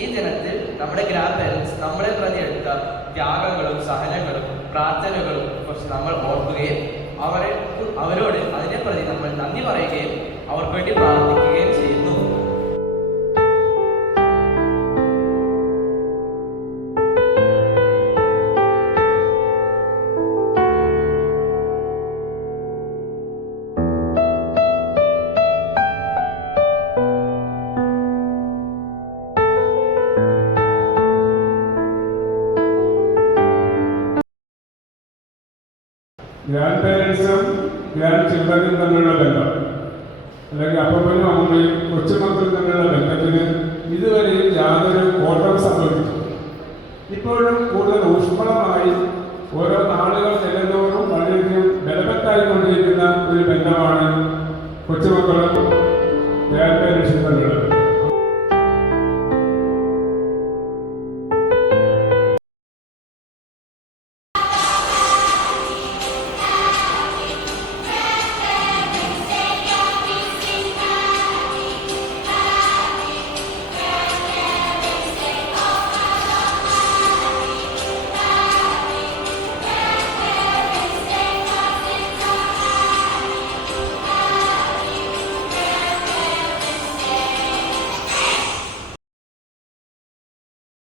ഈ ദിനത്തിൽ നമ്മുടെ ഗ്രാൻഡ് പാരൻസ് നമ്മളെ പ്രതി എടുത്ത ത്യാഗങ്ങളും സഹനങ്ങളും പ്രാർത്ഥനകളും കുറിച്ച് നമ്മൾ ഓർക്കുകയും അവരോട് അതിനെ പ്രതി നമ്മൾ നന്ദി പറയുകയും അവർക്ക് വേണ്ടി പ്രാർത്ഥിക്കുകയും ചെയ്യുന്നു. ഗ്രാൻഡ് പേരൻസും ഗ്രാൻഡ് ചിൽഡ്രനും തമ്മിലുള്ള ബന്ധം, അല്ലെങ്കിൽ അപ്പനും അമ്മയും കൊച്ചുമക്കളും തമ്മിലുള്ള ബന്ധത്തിന് ഇതുവരെയും യാതൊരു കോട്ടം സംഭവിച്ചു. ഇപ്പോഴും കൂടുതൽ ഊഷ്മളമായി ഓരോ നാളുകൾ ചെല്ലുന്നതോറും വളരെയധികം ബലവത്തായിക്കൊണ്ടിരിക്കുന്ന ഒരു ബന്ധമാണ് കൊച്ചുമക്കളും ഗ്രാൻഡ് പേരൻസും തമ്മിലുള്ളത്.